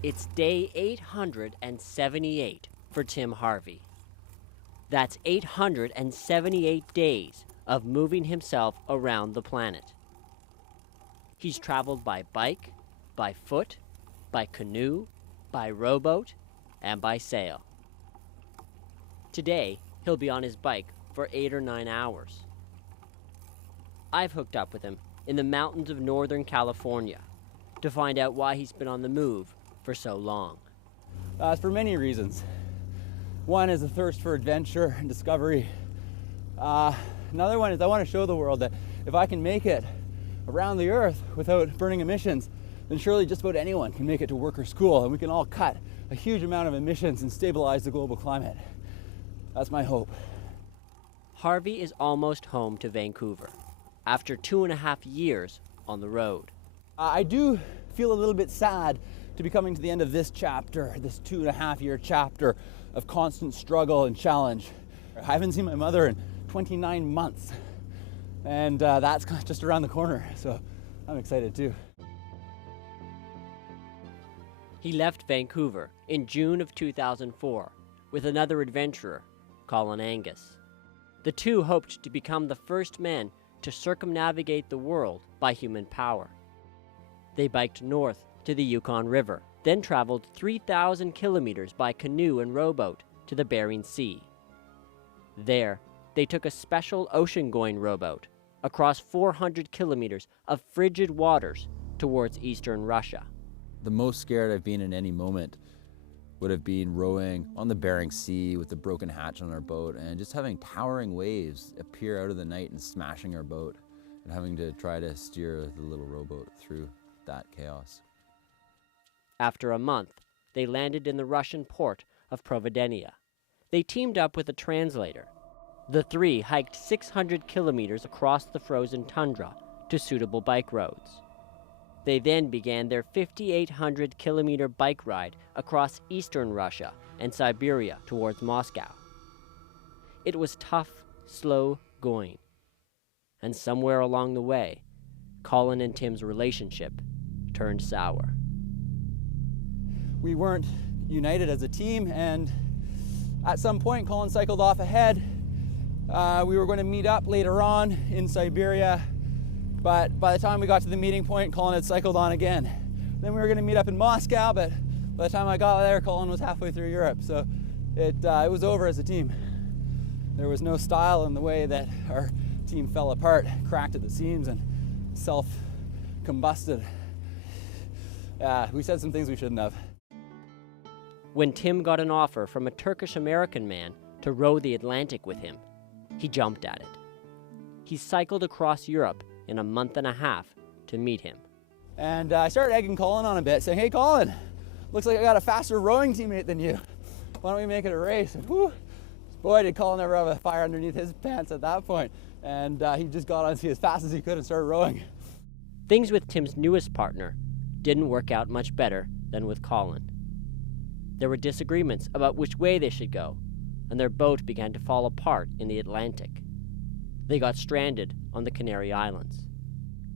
It's day 878 for Tim Harvey. That's 878 days of moving himself around the planet. He's traveled by bike, by foot, by canoe, by rowboat, and by sail. Today, he'll be on his bike for 8 or 9 hours. I've hooked up with him in the mountains of Northern California to find out why he's been on the move for so long. For many reasons. One is a thirst for adventure and discovery. Another one is I want to show the world that if I can make it around the earth without burning emissions, then surely just about anyone can make it to work or school, and we can all cut a huge amount of emissions and stabilize the global climate. That's my hope. Harvey is almost home to Vancouver after 2.5 years on the road. I do feel a little bit sad to be coming to the end of this chapter, this 2.5-year chapter of constant struggle and challenge. I haven't seen my mother in 29 months, and that's just around the corner, so I'm excited too. He left Vancouver in June of 2004 with another adventurer, Colin Angus. The two hoped to become the first men to circumnavigate the world by human power. They biked north to the Yukon River, then traveled 3,000 kilometers by canoe and rowboat to the Bering Sea. There, they took a special ocean-going rowboat across 400 kilometers of frigid waters towards eastern Russia. The most scared I've been in any moment would have been rowing on the Bering Sea with the broken hatch on our boat and just having towering waves appear out of the night and smashing our boat and having to try to steer the little rowboat through that chaos. After a month, they landed in the Russian port of Providenia. They teamed up with a translator. The three hiked 600 kilometers across the frozen tundra to suitable bike roads. They then began their 5,800-kilometer bike ride across eastern Russia and Siberia towards Moscow. It was tough, slow going. And somewhere along the way, Colin and Tim's relationship turned sour. We weren't united as a team, and at some point Colin cycled off ahead. We were going to meet up later on in Siberia, but by the time we got to the meeting point, Colin had cycled on again. Then we were going to meet up in Moscow, but by the time I got there, Colin was halfway through Europe, so it was over as a team. There was no style in the way that our team fell apart, cracked at the seams, and self-combusted. We said some things we shouldn't have. When Tim got an offer from a Turkish-American man to row the Atlantic with him, he jumped at it. He cycled across Europe in a month and a half to meet him. And I started egging Colin on a bit, saying, "Hey Colin, looks like I got a faster rowing teammate than you. Why don't we make it a race?" And whew, boy, did Colin ever have a fire underneath his pants at that point. And he just got on as fast as he could and started rowing. Things with Tim's newest partner didn't work out much better than with Colin. There were disagreements about which way they should go, and their boat began to fall apart in the Atlantic. They got stranded on the Canary Islands.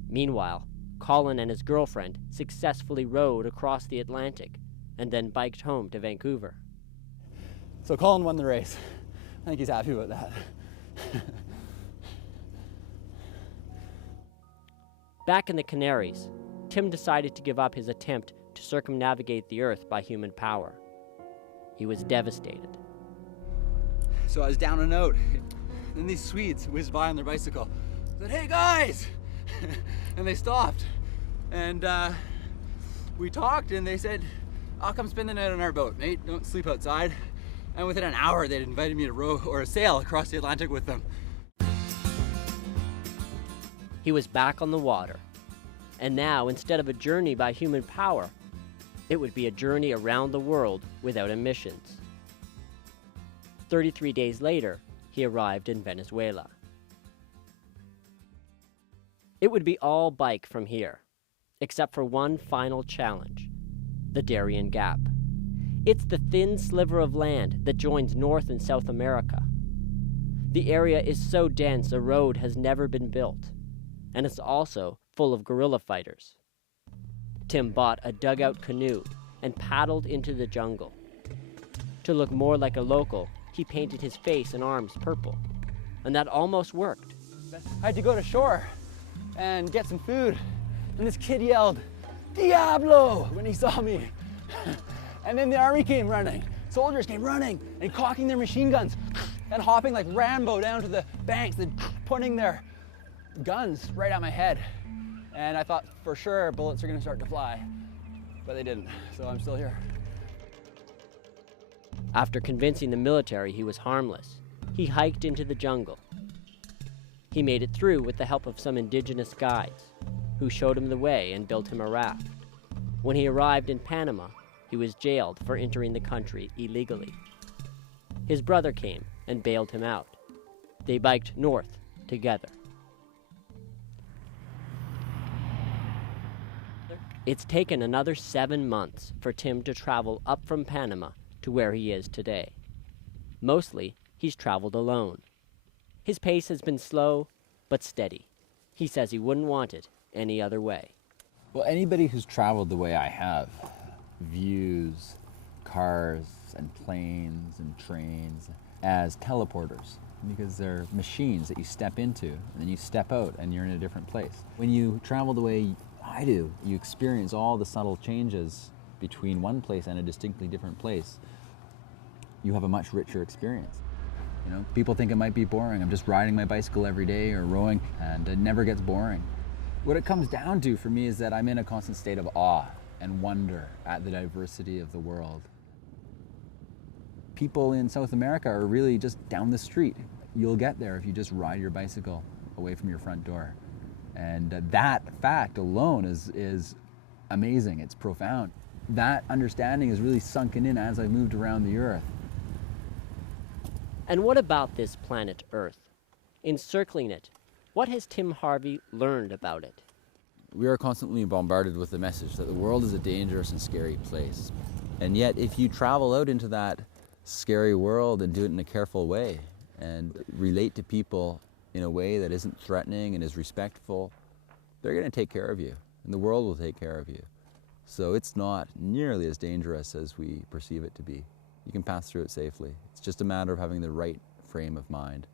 Meanwhile, Colin and his girlfriend successfully rowed across the Atlantic and then biked home to Vancouver. So Colin won the race. I think he's happy about that. Back in the Canaries, Tim decided to give up his attempt to circumnavigate the Earth by human power. He was devastated. So I was down and out, and these Swedes whizzed by on their bicycle. I said, "Hey guys!" And they stopped. And we talked, and they said, "I'll come spend the night on our boat, mate. Don't sleep outside." And within an hour, they'd invited me to row or sail across the Atlantic with them. He was back on the water. And now, instead of a journey by human power, it would be a journey around the world without emissions. 33 days later, he arrived in Venezuela. It would be all bike from here, except for one final challenge, the Darien Gap. It's the thin sliver of land that joins North and South America. The area is so dense a road has never been built, and it's also full of guerrilla fighters. Tim bought a dugout canoe and paddled into the jungle. To look more like a local, he painted his face and arms purple, and that almost worked. I had to go to shore and get some food, and this kid yelled, "Diablo!" when he saw me. And then the army came running. Soldiers came running and cocking their machine guns and hopping like Rambo down to the banks and pointing their guns right at my head. And I thought for sure bullets are gonna start to fly, but they didn't, so I'm still here. After convincing the military he was harmless, he hiked into the jungle. He made it through with the help of some indigenous guides, who showed him the way and built him a raft. When he arrived in Panama, he was jailed for entering the country illegally. His brother came and bailed him out. They biked north together. It's taken another 7 months for Tim to travel up from Panama to where he is today. Mostly, he's traveled alone. His pace has been slow, but steady. He says he wouldn't want it any other way. Well, anybody who's traveled the way I have views cars and planes and trains as teleporters, because they're machines that you step into and then you step out and you're in a different place. When you travel the way I do, you experience all the subtle changes between one place and a distinctly different place. You have a much richer experience. You know, people think it might be boring. I'm just riding my bicycle every day or rowing, and it never gets boring. What it comes down to for me is that I'm in a constant state of awe and wonder at the diversity of the world. People in South America are really just down the street. You'll get there if you just ride your bicycle away from your front door. And that fact alone is amazing. It's profound. That understanding is really sunken in as I've moved around the earth. And what about this planet Earth? In circling it, what has Tim Harvey learned about it? We are constantly bombarded with the message that the world is a dangerous and scary place. And yet, if you travel out into that scary world and do it in a careful way and relate to people in a way that isn't threatening and is respectful, they're going to take care of you, and the world will take care of you. So it's not nearly as dangerous as we perceive it to be. You can pass through it safely. It's just a matter of having the right frame of mind.